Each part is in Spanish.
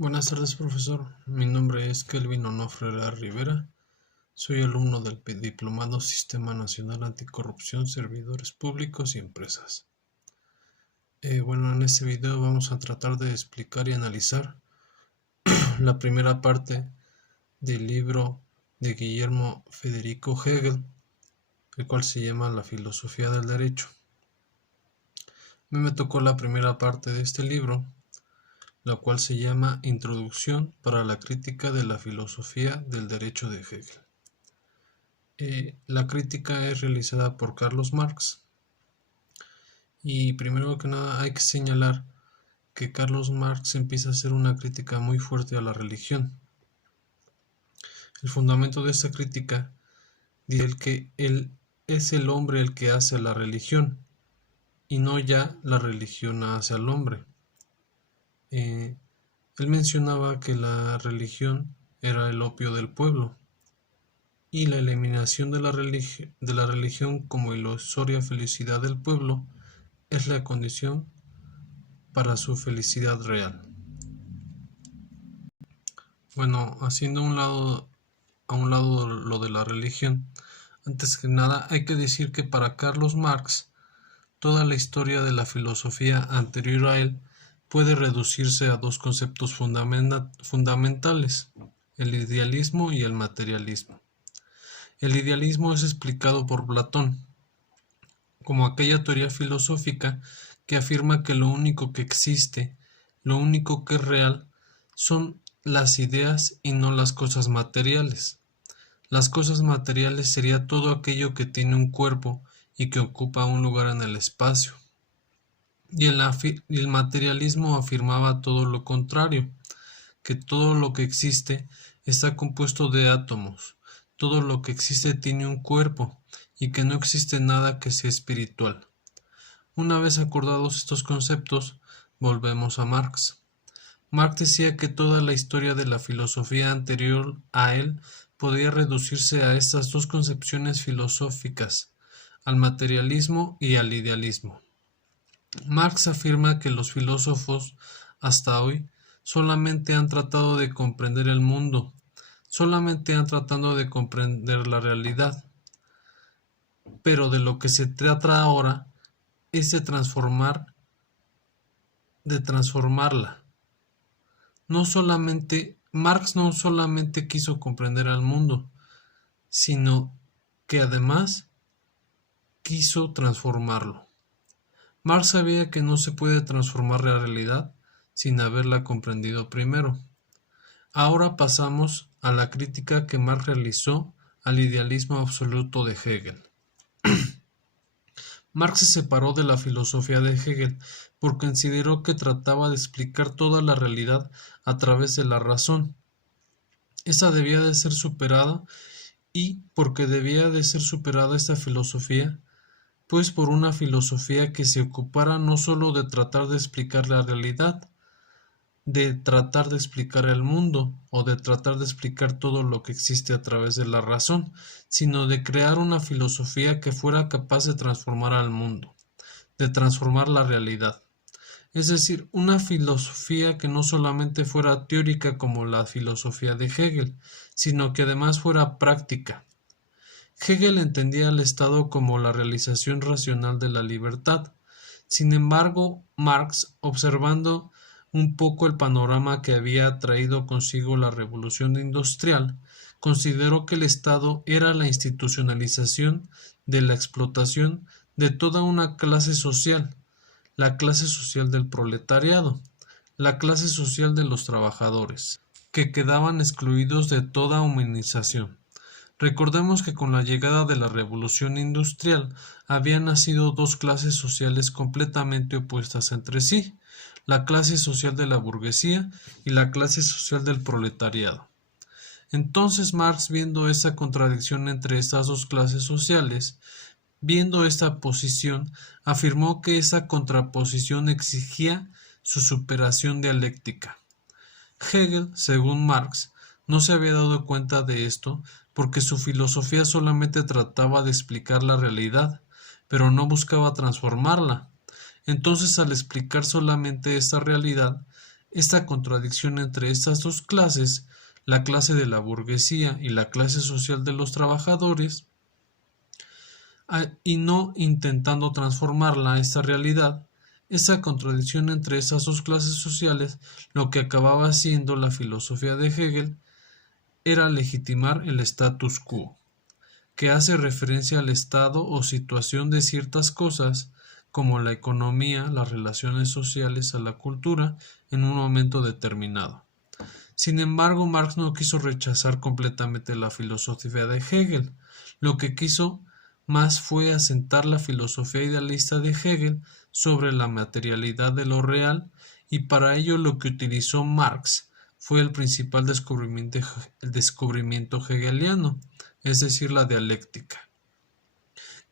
Buenas tardes, profesor. Mi nombre es Kelvin Onofre Rivera. Soy alumno del Diplomado Sistema Nacional Anticorrupción, Servidores Públicos y Empresas. En este video vamos a tratar de explicar y analizar la primera parte del libro de Guillermo Federico Hegel, el cual se llama La filosofía del derecho. A mí me tocó la primera parte de este libro, la cual se llama Introducción para la crítica de la filosofía del derecho de Hegel. La crítica es realizada por Carlos Marx, y primero que nada hay que señalar que Carlos Marx empieza a hacer una crítica muy fuerte a la religión. El fundamento de esta crítica dice que él es el hombre el que hace la religión y no ya la religión hace al hombre. Él mencionaba que la religión era el opio del pueblo y la eliminación de la religión como ilusoria felicidad del pueblo es la condición para su felicidad real. Haciendo a un lado lo de la religión, antes que nada hay que decir que para Carlos Marx toda la historia de la filosofía anterior a él puede reducirse a dos conceptos fundamentales: el idealismo y el materialismo. El idealismo es explicado por Platón como aquella teoría filosófica que afirma que lo único que existe, lo único que es real, son las ideas y no las cosas materiales. Las cosas materiales sería todo aquello que tiene un cuerpo y que ocupa un lugar en el espacio. Y el materialismo afirmaba todo lo contrario, que todo lo que existe está compuesto de átomos, todo lo que existe tiene un cuerpo y que no existe nada que sea espiritual. Una vez acordados estos conceptos, volvemos a Marx. Marx decía que toda la historia de la filosofía anterior a él podía reducirse a estas dos concepciones filosóficas, al materialismo y al idealismo. Marx afirma que los filósofos hasta hoy solamente han tratado de comprender el mundo, solamente han tratado de comprender la realidad, pero de lo que se trata ahora es de transformarla. Marx no solamente quiso comprender al mundo, sino que además quiso transformarlo. Marx sabía que no se puede transformar la realidad sin haberla comprendido primero. Ahora pasamos a la crítica que Marx realizó al idealismo absoluto de Hegel. Marx se separó de la filosofía de Hegel porque consideró que trataba de explicar toda la realidad a través de la razón. Esa debía de ser superada, y porque debía de ser superada esta filosofía, pues por una filosofía que se ocupara no sólo de tratar de explicar la realidad, de tratar de explicar el mundo o de tratar de explicar todo lo que existe a través de la razón, sino de crear una filosofía que fuera capaz de transformar al mundo, de transformar la realidad. Es decir, una filosofía que no solamente fuera teórica como la filosofía de Hegel, sino que además fuera práctica. Hegel entendía al Estado como la realización racional de la libertad. Sin embargo, Marx, observando un poco el panorama que había traído consigo la revolución industrial, consideró que el Estado era la institucionalización de la explotación de toda una clase social, la clase social del proletariado, la clase social de los trabajadores, que quedaban excluidos de toda humanización. Recordemos que con la llegada de la revolución industrial habían nacido dos clases sociales completamente opuestas entre sí, la clase social de la burguesía y la clase social del proletariado. Entonces Marx, viendo esa contradicción entre estas dos clases sociales, viendo esta posición, afirmó que esa contraposición exigía su superación dialéctica. Hegel, según Marx, no se había dado cuenta de esto porque su filosofía solamente trataba de explicar la realidad, pero no buscaba transformarla. Entonces, al explicar solamente esta realidad, Esta contradicción entre estas dos clases, la clase de la burguesía y la clase social de los trabajadores, y no intentando transformarla a esta realidad, esa contradicción entre esas dos clases sociales, lo que acababa siendo la filosofía de Hegel, era legitimar el status quo, que hace referencia al estado o situación de ciertas cosas, como la economía, las relaciones sociales, a la cultura, en un momento determinado. Sin embargo, Marx no quiso rechazar completamente la filosofía de Hegel. Lo que quiso más fue asentar la filosofía idealista de Hegel sobre la materialidad de lo real, y para ello lo que utilizó Marx fue el principal descubrimiento hegeliano, es decir, la dialéctica,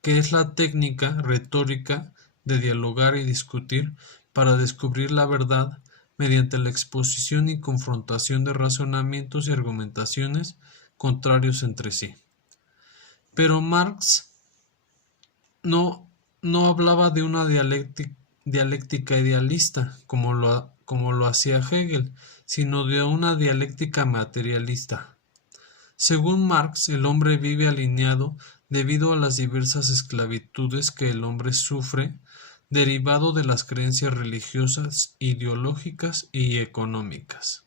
que es la técnica retórica de dialogar y discutir para descubrir la verdad mediante la exposición y confrontación de razonamientos y argumentaciones contrarios entre sí. Pero Marx no hablaba de una dialéctica idealista, como lo hacía Hegel, sino de una dialéctica materialista. Según Marx, el hombre vive alienado debido a las diversas esclavitudes que el hombre sufre, derivado de las creencias religiosas, ideológicas y económicas.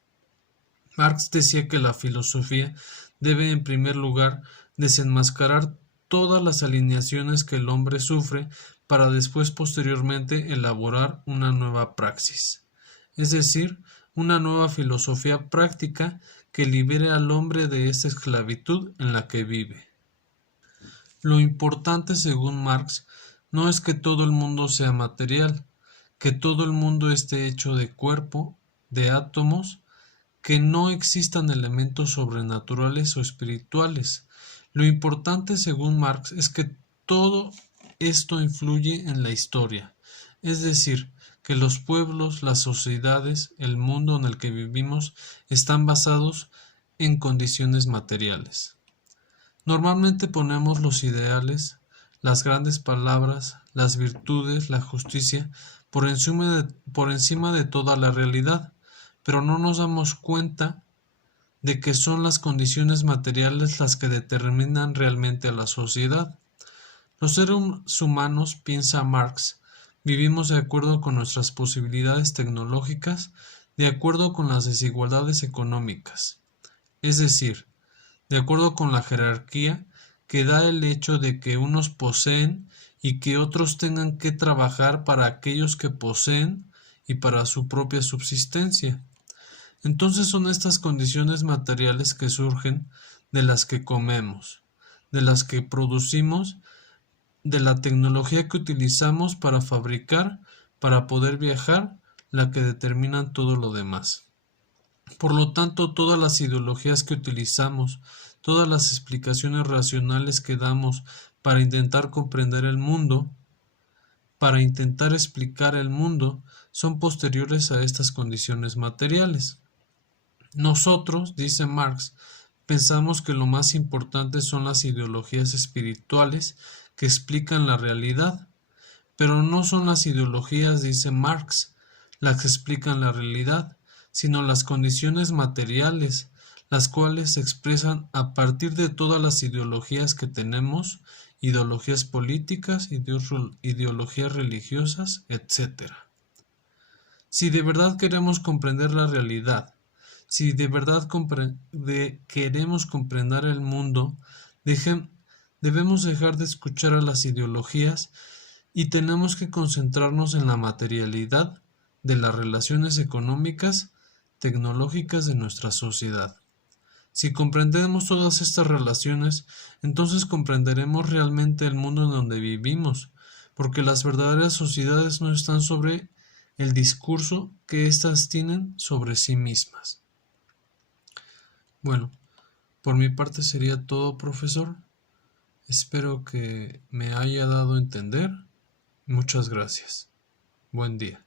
Marx decía que la filosofía debe en primer lugar desenmascarar todas las alineaciones que el hombre sufre para después posteriormente elaborar una nueva praxis, es decir, una nueva filosofía práctica que libere al hombre de esta esclavitud en la que vive. Lo importante, según Marx, no es que todo el mundo sea material, que todo el mundo esté hecho de cuerpo, de átomos, que no existan elementos sobrenaturales o espirituales. Lo importante, según Marx, es que todo esto influye en la historia, es decir, que los pueblos, las sociedades, el mundo en el que vivimos están basados en condiciones materiales. Normalmente ponemos los ideales, las grandes palabras, las virtudes, la justicia, por encima de toda la realidad, pero no nos damos cuenta de que son las condiciones materiales las que determinan realmente a la sociedad. Los seres humanos, piensa Marx, vivimos de acuerdo con nuestras posibilidades tecnológicas, de acuerdo con las desigualdades económicas, es decir, de acuerdo con la jerarquía que da el hecho de que unos poseen y que otros tengan que trabajar para aquellos que poseen y para su propia subsistencia. Entonces son estas condiciones materiales que surgen de las que comemos, de las que producimos, de la tecnología que utilizamos para fabricar, para poder viajar, la que determinan todo lo demás. Por lo tanto, todas las ideologías que utilizamos, todas las explicaciones racionales que damos para intentar comprender el mundo, para intentar explicar el mundo, son posteriores a estas condiciones materiales. Nosotros, dice Marx, pensamos que lo más importante son las ideologías espirituales que explican la realidad, pero no son las ideologías, dice Marx, las que explican la realidad, sino las condiciones materiales, las cuales se expresan a partir de todas las ideologías que tenemos, ideologías políticas, ideologías religiosas, etc. Si de verdad queremos comprender la realidad, si de verdad queremos comprender el mundo, debemos dejar de escuchar a las ideologías y tenemos que concentrarnos en la materialidad de las relaciones económicas, tecnológicas de nuestra sociedad. Si comprendemos todas estas relaciones, entonces comprenderemos realmente el mundo en donde vivimos, porque las verdaderas sociedades no están sobre el discurso que éstas tienen sobre sí mismas. Bueno, por mi parte sería todo, profesor. Espero que me haya dado a entender. Muchas gracias. Buen día.